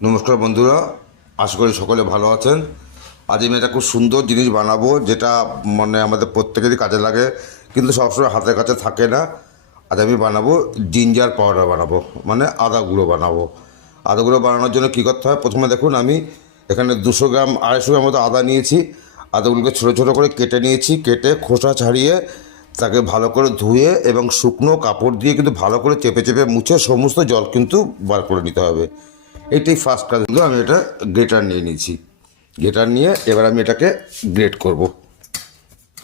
নমস্কার বন্ধুরা, আশা করি সকলে ভালো আছেন। আজ আমি একটা খুব সুন্দর জিনিস বানাবো, যেটা আমাদের প্রত্যেকেরই কাজে লাগে, কিন্তু সবসময় হাতের কাছে থাকে না। আজ আমি বানাবো জিঞ্জার পাউডার বানাবো, আদা গুঁড়ো বানাবো। আদা গুঁড়ো বানানোর জন্য কী করতে হয়, প্রথমে দেখুন আমি এখানে 200 গ্রাম 250 গ্রাম মতো আদা নিয়েছি। আদাগুলোকে ছোটো ছোটো করে কেটে নিয়েছি, কেটে খোসা ছাড়িয়ে তাকে ভালো করে ধুয়ে এবং শুকনো কাপড় দিয়ে কিন্তু ভালো করে চেপে চেপে মুছে সমস্ত জল কিন্তু বার করে নিতে হবে। এইটাই ফার্স্ট কাজ। কিন্তু আমি এটা গ্রেটার নিয়ে নিয়েছি। গ্রেটার নিয়ে এবার আমি এটাকে গ্রেট করব।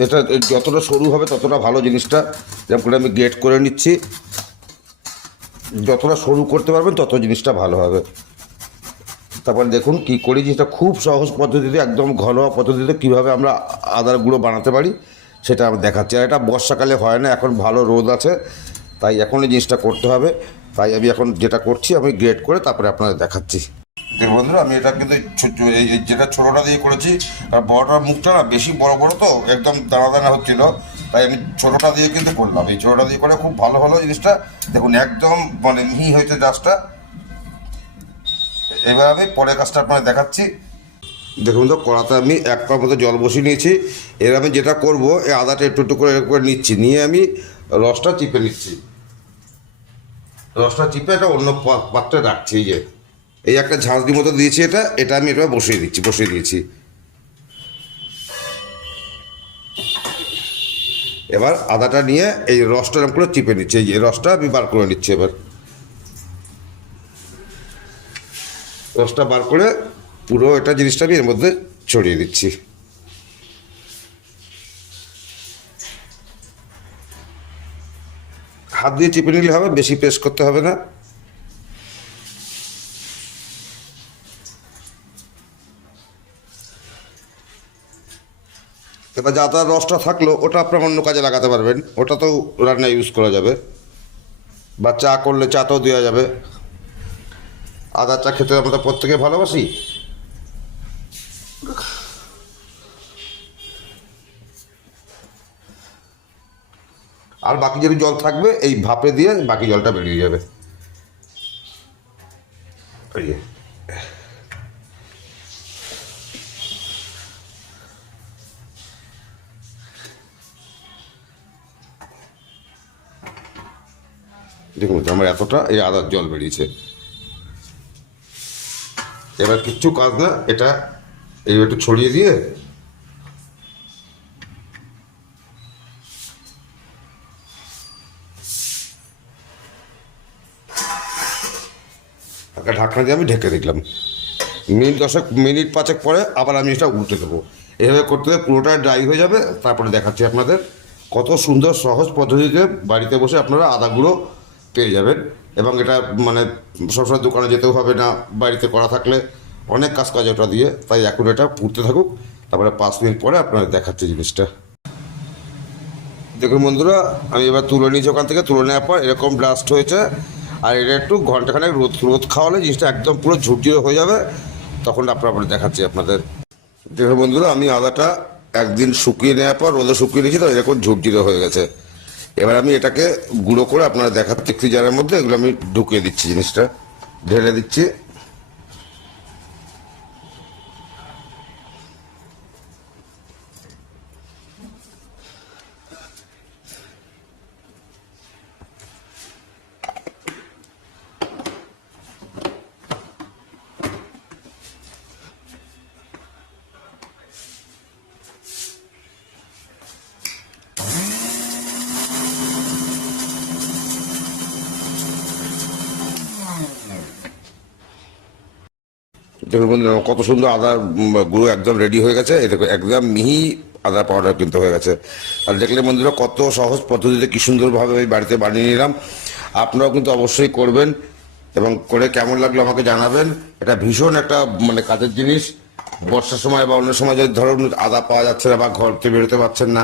এটা যতটা সরু হবে ততটা ভালো জিনিসটা, যেমন করে আমি গ্রেট করে নিচ্ছি। যতটা সরু করতে পারবেন তত জিনিসটা ভালো হবে। তারপরে দেখুন কী করি, যেটা খুব সহজ পদ্ধতিতে, একদম ঘরোয়া পদ্ধতিতে কীভাবে আমরা আদার গুঁড়ো বানাতে পারি সেটা আমি দেখাচ্ছি। আর এটা বর্ষাকালে হয় না, এখন ভালো রোদ আছে, তাই এখন এই জিনিসটা করতে হবে। তাই আমি এখন যেটা করছি, আমি গ্রেট করে তারপরে আপনাদের দেখাচ্ছি। দেখুন বন্ধুরা, আমি এটা কিন্তু যেটা ছোটোটা দিয়ে করেছি, আর বড়োটার মুখটা না বেশি বড় বড়, তো একদম দানা দানা হচ্ছিলো, তাই আমি ছোটোটা দিয়ে কিন্তু করলাম। এই ছোটোটা দিয়ে করে খুব ভালো হলো জিনিসটা। দেখুন একদম মিহি হয়েছে জাস্টটা। এবার আমি পরের কাজটা আপনাদের দেখাচ্ছি। দেখুন তো, কড়াতে আমি 1 কাপ মতো জল বসিয়ে নিয়েছি। এবার আমি যেটা করব, এই আদাটা একটু একটু করে নিচ্ছি, নিয়ে আমি রসটা চিপে নিচ্ছি। রসটা চিপে এটা অন্য পাত্রে রাখছি। এই একটা ঝাঁঝরি মতো দিয়েছি, এটা আমি এটা বসিয়ে দিয়েছি। এবার আদাটা নিয়ে এই রসটা এরকম করে চিপে নিচ্ছি। এই রসটা আমি বার করে নিচ্ছি। এবার রসটা বার করে পুরো এটা জিনিসটা আমি এর মধ্যে ছড়িয়ে দিচ্ছি। হাত দিয়ে চিপে নিলে হবে, বেশি প্রেস করতে হবে না। এবার যা তার রসটা থাকলো ওটা আপনার অন্য কাজে লাগাতে পারবেন, ওটা তো রান্নায় ইউজ করা যাবে, বা চা করলে চাতেও দেওয়া যাবে। আদা চা খেতে আমরা প্রত্যেকে ভালোবাসি। আর বাকি যদি জল থাকবে, এই ভাপে দিয়ে বাকি জলটা বেরিয়ে যাবে। দেখুন আমার এতটা এই আদার জল বেরিয়েছে। এবার কিচ্ছু কাজ না, এটা এই একটু ছড়িয়ে দিয়ে একটা ঢাকনা দিয়ে আমি ঢেকে দিলাম। মিনিট 5 পরে আবার আমি এটা উল্টে দেবো। এভাবে করতে পুরোটা ড্রাই হয়ে যাবে। তারপরে দেখাচ্ছি আপনাদের কত সুন্দর সহজ পদ্ধতিতে বাড়িতে বসে আপনারা আদা গুঁড়ো পেয়ে যাবেন। এবং এটা সবসময় দোকানে যেতেও হবে না, বাড়িতে করা থাকলে অনেক কাজ ওটা দিয়ে। তাই এখন এটা ফুটতে থাকুক, তারপরে 5 মিনিট পরে আপনারা দেখাচ্ছি জিনিসটা। দেখুন বন্ধুরা, আমি এবার তুলে নিয়েছি ওখান থেকে। তুলে নেওয়ার পর এরকম ব্লাস্ট হয়েছে। আর এটা একটু ঘন্টাখানেক রোদ খাওয়ালে জিনিসটা একদম পুরো ঝুরঝুরে হয়ে যাবে। তখন আপনারা দেখাচ্ছি আপনাদের। দেখুন বন্ধুরা, আমি আদাটা একদিন শুকিয়ে নেওয়ার পর রোদে শুকিয়ে নিয়েছি, তো এরকম ঝুরঝুরে হয়ে গেছে। এবার আমি এটাকে গুঁড়ো করে আপনারা দেখাচ্ছি ফ্রিজারের মধ্যে। এগুলো আমি ঢুকিয়ে দিচ্ছি, জিনিসটা ঢেলে দিচ্ছি। দেখুন বন্ধুরা, কত সুন্দর আদার গুঁড়ো একদম রেডি হয়ে গেছে। এই দেখো একদম মিহি আদা পাউডার কিন্তু হয়ে গেছে। আর দেখলে বন্ধুরা, কত সহজ পদ্ধতিতে কি সুন্দরভাবে আমি বাড়িতে বানিয়ে নিলাম। আপনারাও কিন্তু অবশ্যই করবেন, এবং করে কেমন লাগলো আমাকে জানাবেন। এটা ভীষণ একটা কাজের জিনিস। বর্ষার সময় বা অন্য সময় যদি ধরুন আদা পাওয়া যাচ্ছে না বা ঘর থেকে বেরোতে পারছেন না,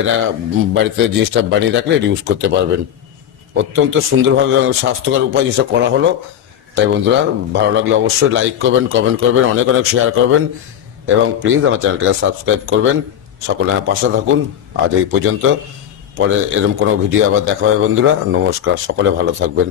এটা বাড়িতে জিনিসটা বানিয়ে রাখলে এটা ইউজ করতে পারবেন। অত্যন্ত সুন্দরভাবে এবং স্বাস্থ্যকর উপায় জিনিসটা করা হলো। তাই বন্ধুরা, ভালো লাগলে অবশ্যই লাইক করবেন, কমেন্ট করবেন, অনেক শেয়ার করবেন, এবং প্লিজ আমার চ্যানেলটাকে সাবস্ক্রাইব করবেন। সকলে আমার পাশে থাকুন। আজ এই পর্যন্ত, পরে এরকম কোনো ভিডিও আবার দেখা হবে বন্ধুরা। নমস্কার, সকলে ভালো থাকবেন।